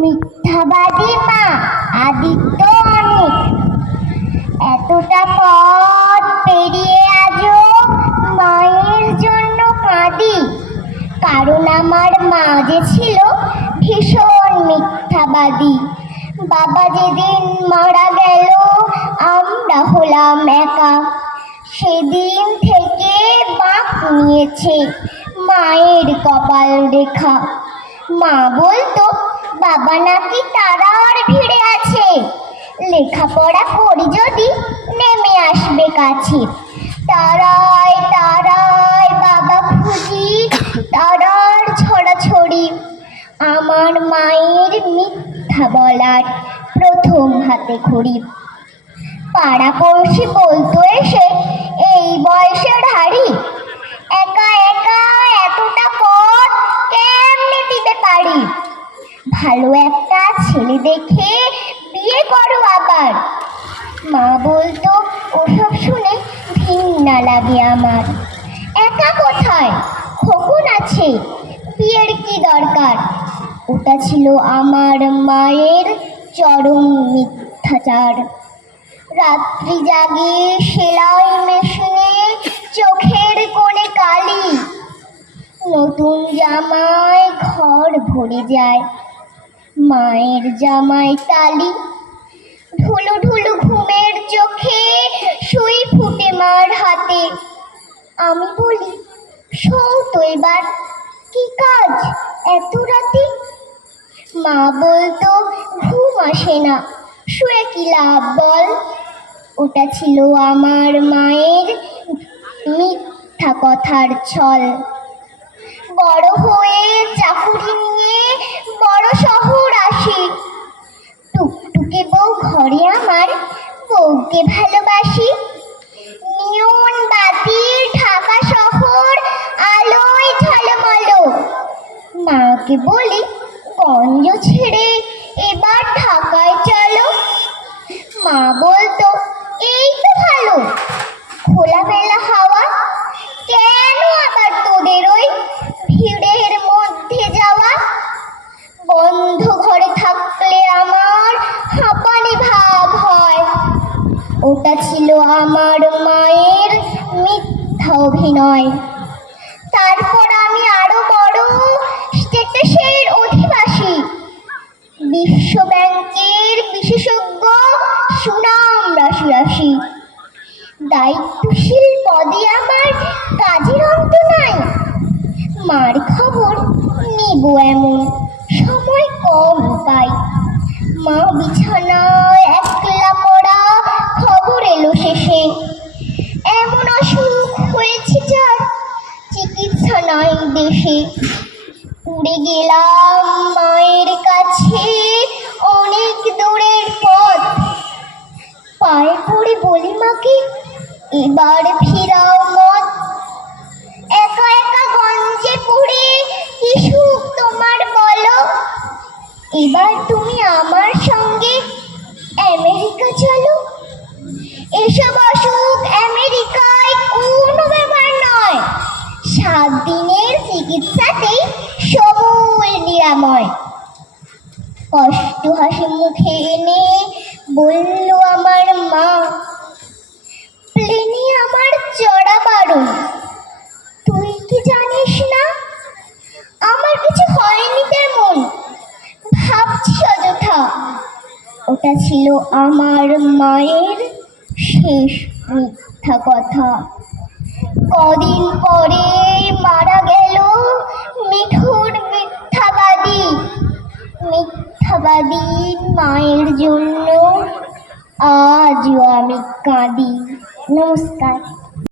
মিথ্যাবাদী মা আদিত্য অনেক, এতটা পথ পেরিয়ে আজও মায়ের জন্য কাঁদি। কারণ আমার মা যে ছিল ভীষণ মিথ্যাবাদী। বাবা যেদিন মারা গেল আমরা হলাম একা। সেদিন থেকে বাঁক নিয়েছে মায়ের কপাল রেখা। মা বলতো বাবা নাকি তারার ভিড়ে আছে, লেখাপড়া করি যদি নেমে আসবে কাছে। তারায় তারায় বাবা খুঁজি, তারার ছড়াছড়ি। আমার মায়ের মিথ্যা বলার প্রথম হাতে খড়ি। পাড়া পড়শি বলতো এসে এই বয়সের হাড়ি, একা একা এতটা পথ কেমনে দিতে পারি। ভালো একটা ছেলে দেখে বিয়ে করো আবার। মা বলতো ওসব শুনে ঘৃণা লাগে আমার। একা কোথায়, খোকন আছে, বিয়ের কি দরকার। ওটা ছিল আমার মায়ের চরম মিথ্যাচার। রাত্রি জাগে সেলাই মেশিনে চোখের কোণে কালি। নতুন জামায় ঘর ভরে যায়, মায়ের জামায় তালি। ঢুলু ঢুলু ঘুমের চোখে সুই ফুটে মার হাতে। আমি বলি শোও তো এবার, কি কাজ এত রাতে। মা বলতো ঘুম আসে না, শুয়ে কি লাভ বল। ওটা ছিল আমার মায়ের মিথ্যা কথার ছল। বড় হয়ে চাকুরি নিয়ে বড় শহর আসি, টুকটুকে বউ ঘরে আমার, বউকে ভালোবাসি। নিয়ন বাতি ঢাকা শহর আলোয় ঝলমলো। মাকে বলি গঞ্জ ছেড়ে এবার ঢাকায় চলো। মা বলতো এই তো ভালো, খোলামেলা হাওয়া। কেন আবার তোদের ওই ভিড়ের মধ্যে যাওয়া। বন্ধ ঘরে থাকলে আমার হাঁপানি ভাব হয়। ওটা ছিল আমার মায়ের মিথ্যা অভিনয়। তারপর আমি আরো বড় স্টেটাসের অধিবাসী, বিশ্ব ব্যাংকের বিশেষজ্ঞ, সুনাম রাশি রাশি। দায়িত্বশীল পদে আমার কাজের অন্ত নাই। মার খবর নেব এমন সময় কম পাই। মা বিছানায় একলা পড়া, খবর এলো শেষে এমন অসুখ হয়েছে যার চিকিৎসা নাই দেশে। উড়ে গেলাম মায়ের কাছে অনেক দূরের পথ। পায়ে পড়ে বলি মাকে এবার ফিরাও মত। একা একা গঞ্জে পড়ে কি সুখ তোমার বলো। এবার তুমি আমার সঙ্গে আমেরিকা চলো। এসব অসুখ আমেরিকায় কোনো ব্যাপার নয়, 7 দিনের চিকিৎসাতেই সমূল নিরাময়। কষ্ট হাসি মুখে এনে বলল আমার মা, প্লেনে আমার চড়া বারণ, তুই কি জানিস না আমার কিছু হয়নি তেমন, ভাবছিস অযথা। ওটা ছিল আমার মায়ের শেষ মিথ্যা কথা। কদিন পরে মারা গেল মিঠুর মিথ্যাবাদী। মিথ্যাবাদী মায়ের জন্য আজও আমি কাঁদি। নমস্কার।